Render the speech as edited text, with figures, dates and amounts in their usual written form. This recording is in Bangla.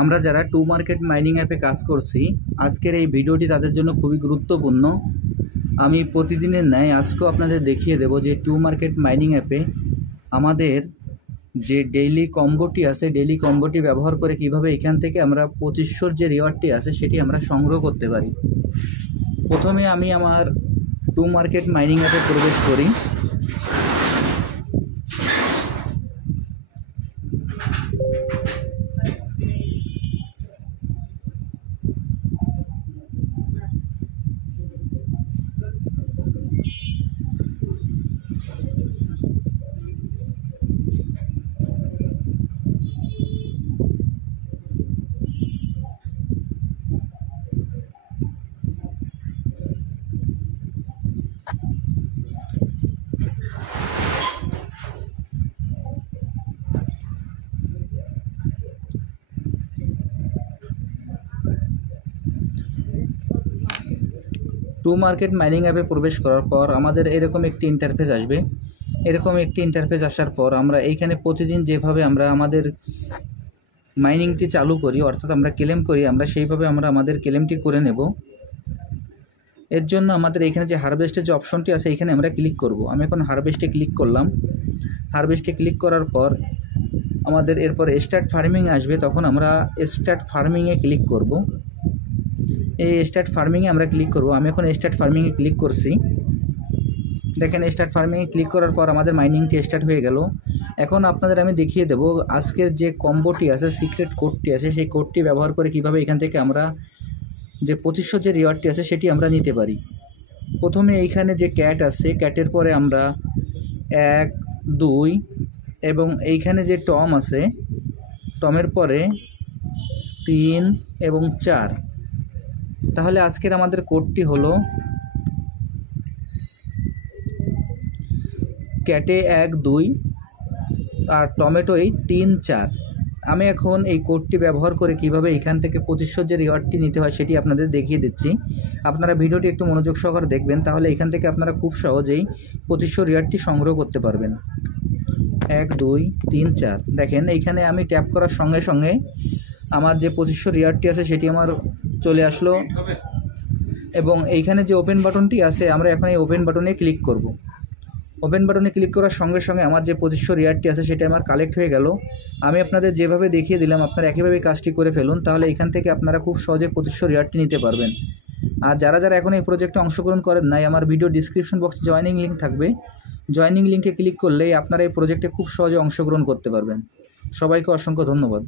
আমরা যারা টু মার্কেট মাইনিং অ্যাপে কাজ করছি, আজকের এই ভিডিওটি তাদের জন্য খুবই গুরুত্বপূর্ণ। আমি প্রতিদিনের ন্যায় আজকেও আপনাদের দেখিয়ে দেব যে টু মার্কেট মাইনিং অ্যাপে আমাদের যে ডেইলি কম্বোটি আছে, ডেইলি কম্বোটি ব্যবহার করে কিভাবে এখান থেকে আমরা 2500 যে রিওয়ার্ডটি আছে সেটি আমরা সংগ্রহ করতে পারি। প্রথমে আমি আমার টু মার্কেট মাইনিং অ্যাপে প্রবেশ করি। টু মার্কেট মাইনিং অ্যাপে প্রবেশ করার পর আমাদের এরকম একটি ইন্টারফেস আসবে। এরকম একটি ইন্টারফেস আসার পর আমরা এইখানে প্রতিদিন যেভাবে আমরা আমাদের মাইনিংটি চালু করি, অর্থাৎ আমরা ক্লেম করি, আমরা সেইভাবে আমরা আমাদের ক্লেমটি করে নেব। এর জন্য আমাদের এখানে যে হারভেস্টের যে অপশনটি আছে এখানে আমরা ক্লিক করব। আমি এখন হারভেস্টে ক্লিক করলাম। হারভেস্টে ক্লিক করার পর আমাদের এরপর স্টার্ট ফার্মিং আসবে, তখন আমরা স্টার্ট ফার্মিংয়ে ক্লিক করব। এই স্টার্ট ফার্মিংয়ে আমরা ক্লিক করব। আমি এখন স্টার্ট ফার্মিংয়ে ক্লিক করছি। দেখেন স্টার্ট ফার্মিংয়ে ক্লিক করার পর আমাদের মাইনিংটি স্টার্ট হয়ে গেল। এখন আপনাদের আমি দেখিয়ে দেব আজকের যে কম্বোটি আছে, সিক্রেট কোডটি আছে, সেই কোডটি ব্যবহার করে কিভাবে এখান থেকে আমরা যে 2500 যে রিওয়ার্ডটি আছে সেটি আমরা নিতে পারি। প্রথমে এইখানে যে ক্যাট আছে, ক্যাটের পরে আমরা 1, 2 এবং এইখানে যে টম আছে, টমের পরে 3 এবং 4। তাহলে আজকের আমাদের কোডটি হলো ক্যাটে 1, 2 আর টমেটোই 3, 4। আমি এখন এই কোডটি ব্যবহার করে কিভাবে এখান থেকে 2500 যে রিওয়ার্ডটি নিতে হয় সেটি আপনাদের দেখিয়ে দিচ্ছি। আপনারা ভিডিওটি একটু মনোযোগ সহকারে দেখবেন, তাহলে এখান থেকে আপনারা খুব সহজেই 2500 রিওয়ার্ডটি সংগ্রহ করতে পারবেন। 1, 2, 3, 4। দেখেন এইখানে আমি ট্যাপ করার সঙ্গে সঙ্গে আমার যে 2500 রিওয়ার্ডটি আছে সেটি আমার চলে আসলো। এবং এইখানে যে ওপেন বাটনটি আছে, আমরা এখন এই ওপেন বাটনে ক্লিক করব। ওপেন বাটনে ক্লিক করার সঙ্গে সঙ্গে আমার যে 2500 রিওয়ার্ডটি আছে সেটা আমার কালেক্ট হয়ে গেল। আমি আপনাদের যেভাবে দেখিয়ে দিলাম আপনারা একইভাবে কাজটি করে ফেলুন, তাহলে এখান থেকে আপনারা খুব সহজে 2500 রিওয়ার্ডটি নিতে পারবেন। আর যারা যারা এখন এই প্রজেক্টে অংশগ্রহণ করেন নাই, আমার ভিডিও ডিসক্রিপশন বক্সে জয়েনিং লিঙ্ক থাকবে। জয়েনিং লিঙ্কে ক্লিক করলেই আপনারা এই প্রজেক্টে খুব সহজে অংশগ্রহণ করতে পারবেন। সবাইকে অসংখ্য ধন্যবাদ।